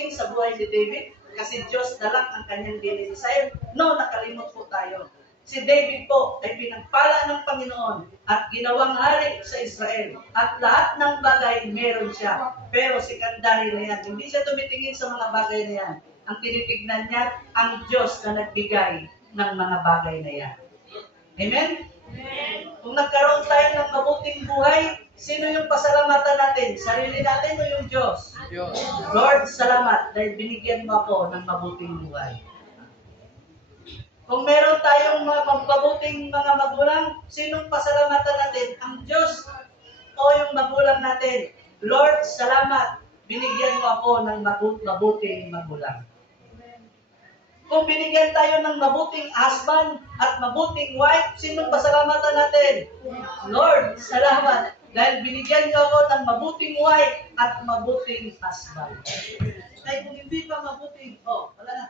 dumating sa buhay ni David kasi Diyos na lang ang kanyang dinidesign. No, nakalimot po tayo. Si David po ay pinagpala ng Panginoon at ginawang hari sa Israel. At lahat ng bagay meron siya. Pero si dahil na yan, hindi siya tumitingin sa mga bagay na yan. Ang tinitignan niya, ang Diyos na nagbigay ng mga bagay na yan. Amen? Amen. Kung nagkaroon tayo ng mabuting buhay, sino yung pasalamatan natin? Sarili natin o yung Diyos? Diyos. Lord, salamat dahil binigyan mo ako ng mabuting buhay. Kung meron tayong mabuting mga magulang, sinong pasalamatan natin? Ang Diyos o yung magulang natin? Lord, salamat. Binigyan mo ako ng mabuting magulang. Kung binigyan tayo ng mabuting husband at mabuting wife, sinong pasalamatan natin? Lord, salamat. Dahil binigyan niyo ako ng mabuting wife at mabuting husband. Ay, kung hindi pa mabuting, wala na.